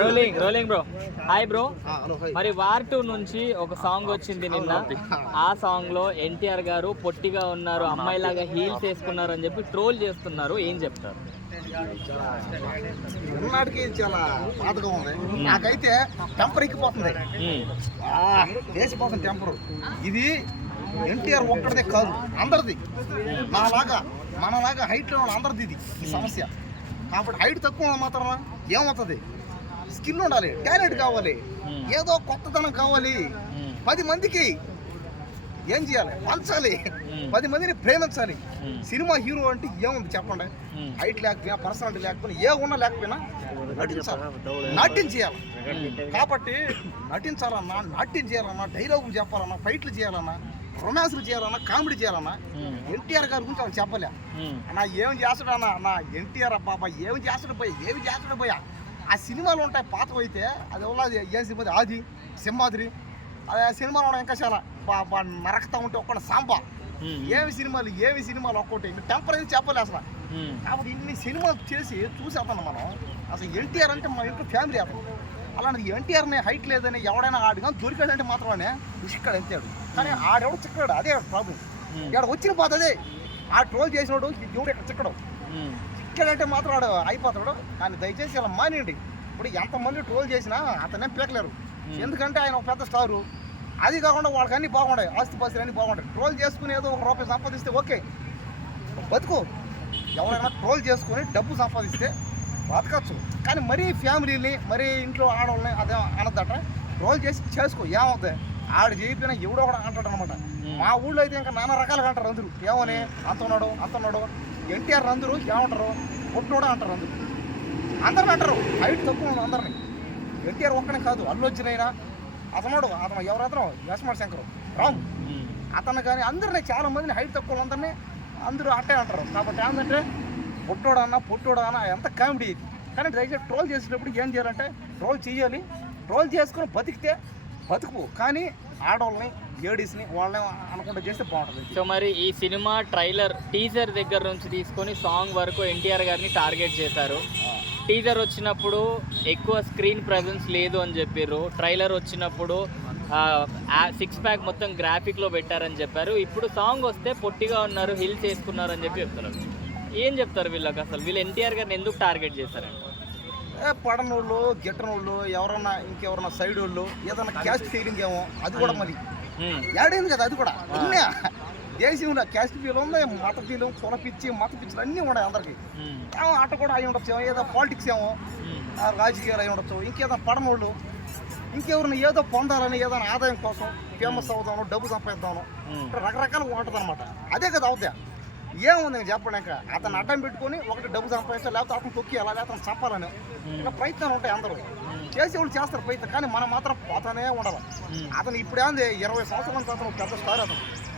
Rolling rolling bro hi bro మరి war two నుంచి ఒక సాంగ్ వచ్చింది నిన్న. ఆ సాంగ్లో ఎన్టీఆర్ గారు పొట్టిగా ఉన్నారు అమ్మాయిలాగా హీల్స్ వేసుకున్నారు అని చెప్పి ట్రోల్ చేస్తున్నారు. ఏం చెప్తారు? చాలా బాధగా ఉంది. నాకైతే టెంపర్ ఎక్కిపోతుంది. వేసిపోతుంది టెంపర్ ఇది ఎన్టీఆర్ ఒక్కడిదే కాదు అందరిది. నాలాగా మనలాగా హైట్లో ఉన్న అందరిది ఇది. ఈ సమస్య. కాబట్టి హైట్ తక్కువ ఉన్న మాత్రం ఏమవుతుంది? స్కిల్ ఉండాలి టాలెంట్ కావాలి. మ్మ్. ఏదో కొత్తదనం కావాలి. మ్మ్. పది మందికి ఏం చేయాలి? పంచాలి. మ్మ్. పది మందిని ప్రేమించాలి. సినిమా హీరో అంటే ఏముంది చెప్పండి. హైట్ లేకపోయినా పర్సనాలిటీ లేకపోయినా ఏ ఉన్నా లేకపోయినా నటించాలి. నాట్యం చేయాలి కాబట్టి నటించాలన్నా నాట్యం చేయాలన్నా డైలాగులు చెప్పాలన్నా ఫైట్లు చేయాలన్నా రొమాన్స్లు చేయాలన్నా కామెడీ చేయాలన్నా. ఎన్టీఆర్ గారి గురించి వాళ్ళు చెప్పలే. నా ఏం చేస్తాడు అన్న? నా ఎన్టీఆర్ అబ్బాబా ఏం చేస్తాడు పోయా ఏమి చేస్తాడు పోయా? ఆ సినిమాలు ఉంటాయి పాతవి అయితే అది అది ఏం సినిమా ఆది సింహాద్రి. అదే సినిమాలు ఉన్నాయి ఇంకా చాలా నరకతా ఉంటే ఒక్కడ సాంబా. ఏమి సినిమాలు ఏమి సినిమాలు ఒక్కోటి టెంపర్ చెప్పలే అసలు. కాబట్టి ఇన్ని సినిమాలు చేసి చూసేస్తాను మనం. అసలు ఎన్టీఆర్ అంటే మన ఇంట్లో ఫ్యామిలీ అతను. అలాంటిది ఎన్టీఆర్ని హైట్ లేదని ఎవడైనా ఆడు కానీ దొరికాడంటే మాత్రమే ఇసుకాడు అంతాడు. కానీ ఆడెవడు చిక్కడు అదే ప్రాబ్లం. ఇక్కడ వచ్చిన పోతే అదే. ఆ ట్రోల్ చేసినోడు ఎవడు ఇక్కడ చిక్కడు. చిక్కడంటే మాత్రం ఆడు అయిపోతాడు. కానీ దయచేసి ఇలా మానేయండి. ఇప్పుడు ఎంతమంది ట్రోల్ చేసినా అతనే పీకలేరు. ఎందుకంటే ఆయన ఒక పెద్ద స్టారు. అది కాకుండా వాళ్ళకి అన్ని బాగుంటాయి ఆస్తి పాస్తులు అన్ని బాగుంటాయి ట్రోల్ చేసుకుని ఏదో ఒక రూపాయి సంపాదిస్తే ఓకే. బతుకు. ఎవరైనా ట్రోల్ చేసుకొని డబ్బు సంపాదిస్తే బతకచ్చు. కానీ మరీ ఫ్యామిలీని మరీ ఇంట్లో ఆడవాళ్ళని అదే అనద్దట. ట్రోల్ చేసి చేసుకో ఏమవుతుంది ఆడు చేయకపోయినా ఎవడో కూడా అంటాడు అనమాట మా ఊళ్ళో అయితే ఇంకా నానా రకాలుగా అంటారు అందరూ. ఏమని? అంత ఉన్నాడు అంత ఉన్నాడు. ఎన్టీఆర్ అందరూ ఏమంటారు? పుట్టినోడు అంటారు అందరూ. అందరిని అంటారు. హైట్ తక్కువ ఉన్న అందరిని. ఎన్టీఆర్ ఒక్కనే కాదు అల్లు వచ్చినైనా అతనుడు అతను ఎవరతను యశ్మార్ శంకర్. రామ్. అతను కానీ అందరినీ చాలా మందిని హైట్ తక్కువ అందరినీ అందరూ అట్టే అంటారు. కాబట్టి ఏంటంటే పొట్టోడు అన్న ఎంత కామెడీ ఇది. కానీ దయచేసి ట్రోల్ చేసేటప్పుడు ఏం చేయాలంటే ట్రోల్ చేయాలి. ట్రోల్ చేసుకుని బతికితే బతుకు. కానీ ఆడవాళ్ళని లేడీస్ని వాళ్ళని అనుకుంటూ చేస్తే బాగుంటుంది. సో మరి ఈ సినిమా ట్రైలర్ టీజర్ దగ్గర నుంచి తీసుకొని సాంగ్ వరకు ఎన్టీఆర్ గారిని టార్గెట్ చేశారు. టీజర్ వచ్చినప్పుడు ఎక్కువ స్క్రీన్ ప్రజెన్స్ లేదు అని చెప్పారు ట్రైలర్ వచ్చినప్పుడు సిక్స్ ప్యాక్ మొత్తం గ్రాఫిక్లో పెట్టారని చెప్పారు. ఇప్పుడు సాంగ్ వస్తే పొట్టిగా ఉన్నారు హిల్స్ వేసుకున్నారు అని చెప్పి చెప్తున్నారు. ఏం చెప్తారు వీళ్ళకి అసలు? వీళ్ళు ఎన్టీఆర్ గారిని ఎందుకు టార్గెట్ చేశారంట? ఏ పడనోళ్ళు గిట్టనోళ్ళు ఎవరన్నా ఇంకెవరన్నా సైడ్ వాళ్ళు ఏదన్నా క్యాస్ట్ ఫీలింగ్ ఏమో అది కూడా మరి. ఏడైంది కదా అది కూడా. అన్నీ. దేశంలో క్యాస్ట్ ఫీల్ ఉంది మత ఫీల్ కుల పిచ్చి మత పిచ్చిలు అన్నీ ఉన్నాయి అందరికి. ఏమో అట్ట కూడా అయి ఉండొచ్చు ఏదో పాలిటిక్స్ ఏమో రాజకీయాలు అయి ఉండొచ్చు. ఇంకేదో పడనోళ్ళు ఇంకెవరిని ఏదో పొందాలని ఏదైనా ఆదాయం కోసం ఫేమస్ అవుదాను డబ్బు సంపాదిద్దాను రకరకాలుగా ఉంటుంది అనమాట అదే కదా అవుతా ఏముంది ఇంక చెప్పండి ఇంకా? అతను అడ్డం పెట్టుకొని ఒకటి డబ్బు సంపాదించాలి లేకపోతే అతను తొక్కియాలా లేకపోతే అతను చంపాలని. ఇంకా ప్రయత్నాలు ఉంటాయి అందరూ. చేసేవాళ్ళు చేస్తారు ప్రయత్నం కానీ మనం మాత్రం పోతానే ఉండాలి. అతను ఇప్పుడు ఏంది ఇరవై సంవత్సరాల అతను పెద్ద స్టార్ అతను.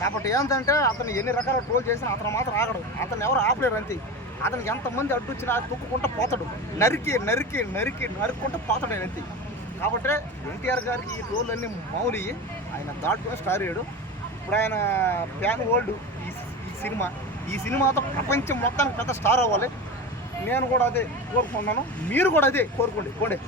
కాబట్టి ఏంటంటే అతను ఎన్ని రకాల ట్రోల్ చేసినా అతను మాత్రం ఆగడు. అతను ఎవరు ఆపలేరు అంతే. అతనికి ఎంతమంది అడ్డు వచ్చినా తొక్కుకుంటూ పోతాడు. నరికి నరికి నరికి నరుక్కుంటూ పోతాడు అంతే. కాబట్టి ఎన్టీఆర్ గారికి ఈ ట్రోల్ అన్ని మౌలి. ఆయన దాటుకుని స్టార్ అయ్యాడు. ఇప్పుడు ఆయన ఫ్యాన్ ఓల్డ్ ఈ ఈ సినిమా ఈ సినిమాతో ప్రపంచం మొత్తానికి పెద్ద స్టార్ అవ్వాలి. నేను కూడా అదే కోరుకుంటున్నాను. మీరు కూడా అదే కోరుకోండి. కోండి